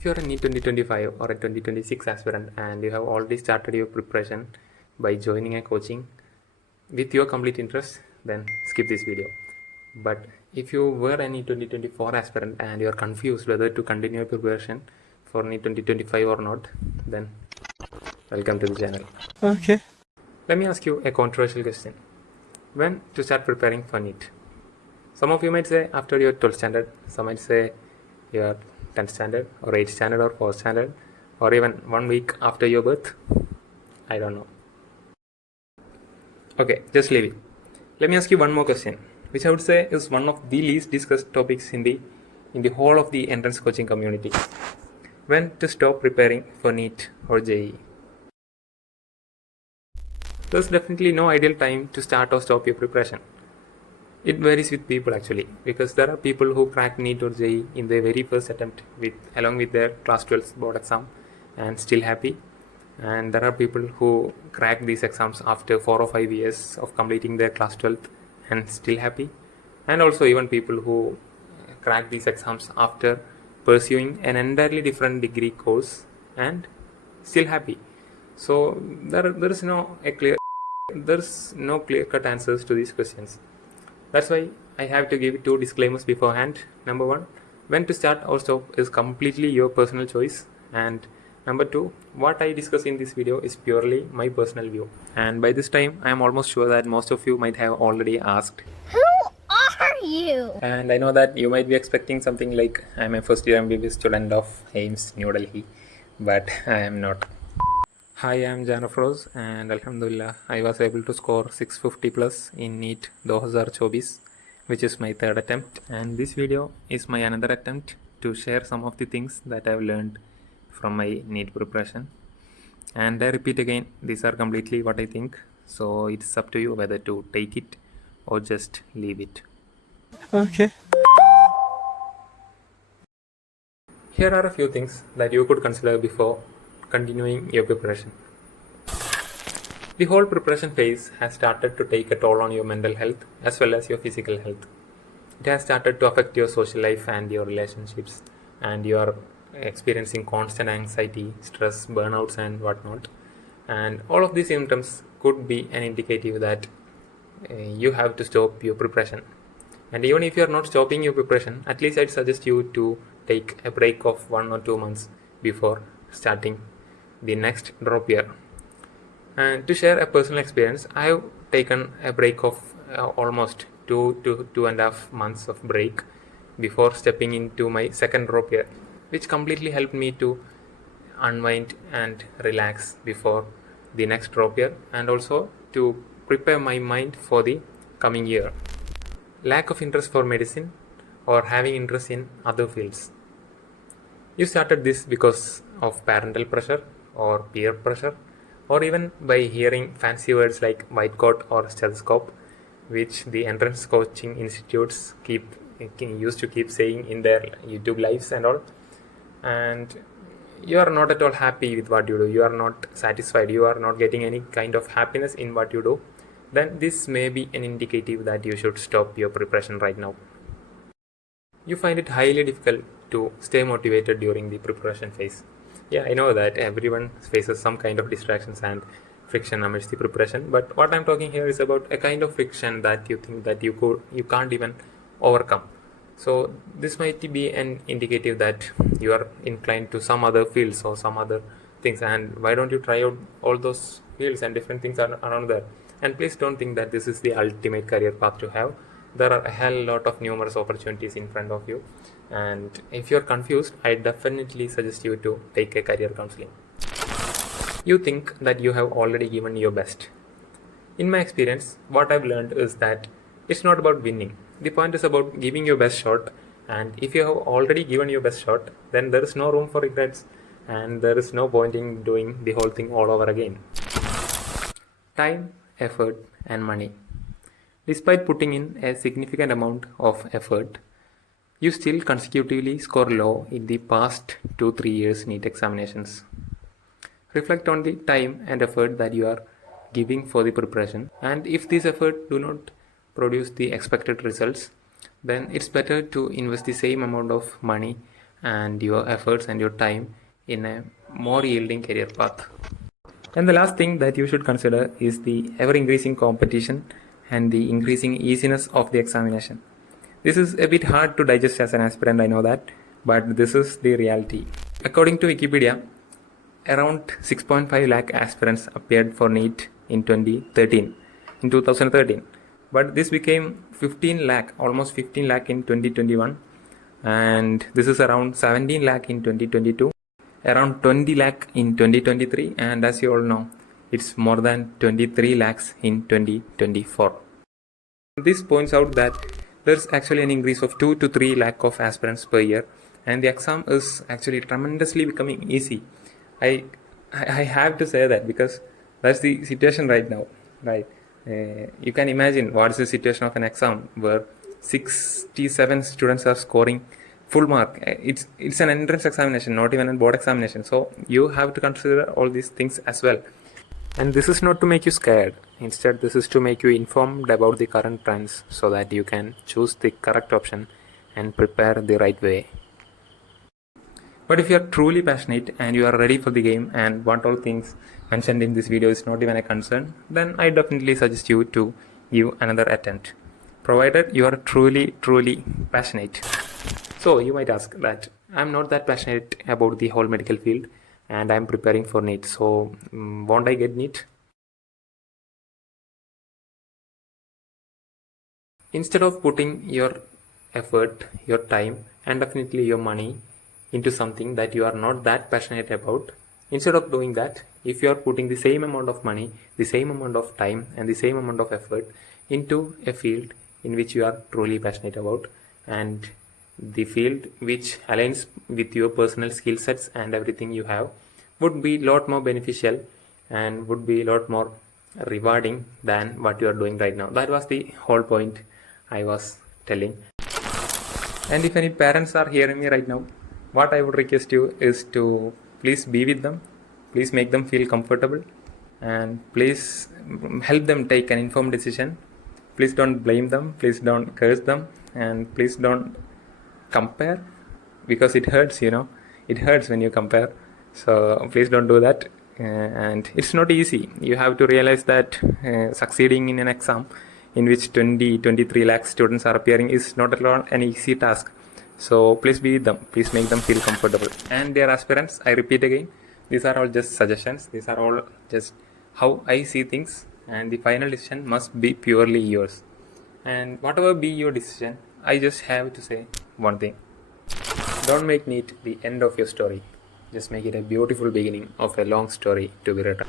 If you're a NEET 2025 or a 2026 aspirant and you have already started your preparation by joining a coaching with your complete interest, then skip this video. But if you were a NEET 2024 aspirant and you are confused whether to continue your preparation for NEET 2025 or not, then welcome to the channel. Okay. Let me ask you a controversial question. When to start preparing for NEET? Some of you might say after your 12th standard, some might say your 10th standard or 8th standard or 4th standard, or even 1 week after your birth. I don't know. Okay, just leave it. Let me ask you one more question, which I would say is one of the least discussed topics in the whole of the entrance coaching community. When to stop preparing for NEET or JEE? There's definitely no ideal time to start or stop your preparation. It varies with people actually, because there are people who crack NEET or JEE in their very first attempt along with their class 12 board exam and still happy, and there are people who crack these exams after 4 or 5 years of completing their class 12th and still happy, and also even people who crack these exams after pursuing an entirely different degree course and still happy. So there's no clear cut answers to these questions. That's why I have to give 2 disclaimers beforehand. Number 1, when to start or stop is completely your personal choice, and number 2, what I discuss in this video is purely my personal view. And by this time I am almost sure that most of you might have already asked, Who are you? and I know that you might be expecting something like I am a first year MBBS student of AIMS New Delhi, but I am not. Hi, I am Janafroz, and Alhamdulillah, I was able to score 650 plus in NEET 2024, which is my 3rd attempt. And this video is my another attempt to share some of the things that I have learned from my NEET preparation. And I repeat again, these are completely what I think, so it's up to you whether to take it or just leave it. Okay. Here are a few things that you could consider before continuing your preparation. The whole preparation phase has started to take a toll on your mental health as well as your physical health. It has started to affect your social life and your relationships, and you are experiencing constant anxiety, stress, burnouts, and whatnot. And all of these symptoms could be an indicative that you have to stop your preparation. And even if you are not stopping your preparation, at least I'd suggest you to take a break of 1 or 2 months before starting the next drop year. And to share a personal experience, I have taken a break of almost 2 to 2.5 months of break before stepping into my second drop year, which completely helped me to unwind and relax before the next drop year, and also to prepare my mind for the coming year. Lack of interest for medicine or having interest in other fields. You started this because of parental pressure or peer pressure, or even by hearing fancy words like white coat or stethoscope, which the entrance coaching institutes used to keep saying in their YouTube lives and all. And you are not at all happy with what you do, you are not satisfied, you are not getting any kind of happiness in what you do, then this may be an indicative that you should stop your preparation right now. You find it highly difficult to stay motivated during the preparation phase. Yeah, I know that everyone faces some kind of distractions and friction amidst the preparation, but what I'm talking here is about a kind of friction that you think that you can't even overcome. So this might be an indicative that you are inclined to some other fields or some other things, and why don't you try out all those fields and different things around there. And please don't think that this is the ultimate career path to have. There are a hell lot of numerous opportunities in front of you, and if you're confused, I definitely suggest you to take a career counseling. You think that you have already given your best. In my experience, what I've learned is that it's not about winning. The point is about giving your best shot, and if you have already given your best shot, then there is no room for regrets, and there is no point in doing the whole thing all over again. Time, effort, and money. Despite putting in a significant amount of effort, you still consecutively score low in the past 2-3 years NEET examinations. Reflect on the time and effort that you are giving for the preparation, and if this effort do not produce the expected results, then it's better to invest the same amount of money and your efforts and your time in a more yielding career path. And the last thing that you should consider is the ever increasing competition and the increasing easiness of the examination. This is a bit hard to digest as an aspirant, I know that, but this is the reality. According to Wikipedia, around 6.5 lakh aspirants appeared for NEET in 2013, but this became 15 lakh, almost 15 lakh in 2021, and this is around 17 lakh in 2022, around 20 lakh in 2023, and as you all know, it's more than 23 lakhs in 2024. This points out that there's actually an increase of 2 to 3 lakh of aspirants per year, and the exam is actually tremendously becoming easy. I have to say that because that's the situation right now, right? You can imagine what's the situation of an exam where 67 students are scoring full mark. It's an entrance examination, not even a board examination. So you have to consider all these things as well. And this is not to make you scared. Instead, this is to make you informed about the current trends so that you can choose the correct option and prepare the right way. But if you are truly passionate and you are ready for the game and what all things mentioned in this video is not even a concern, then I definitely suggest you to give another attempt, provided you are truly passionate. So you might ask that I'm not that passionate about the whole medical field and I'm preparing for NEET, so won't I get NEET? Instead of putting your effort, your time, and definitely your money into something that you are not that passionate about, instead of doing that, if you are putting the same amount of money, the same amount of time, and the same amount of effort into a field in which you are truly passionate about, and the field which aligns with your personal skill sets and everything you have, would be a lot more beneficial and would be a lot more rewarding than what you are doing right now. That was the whole point I was telling. And if any parents are hearing me right now, what I would request you is to please be with them, please make them feel comfortable, and please help them take an informed decision. Please don't blame them, please don't curse them, and please don't compare, because it hurts, it hurts when you compare. So please don't do that. And it's not easy. You have to realize that succeeding in an exam in which 23 lakh students are appearing is not at all an easy task. So please be with them, please make them feel comfortable. And dear aspirants, I repeat again, these are all just suggestions, these are all just how I see things, and the final decision must be purely yours. And whatever be your decision, I just have to say one thing: don't make NEET the end of your story. Just make it a beautiful beginning of a long story to be written.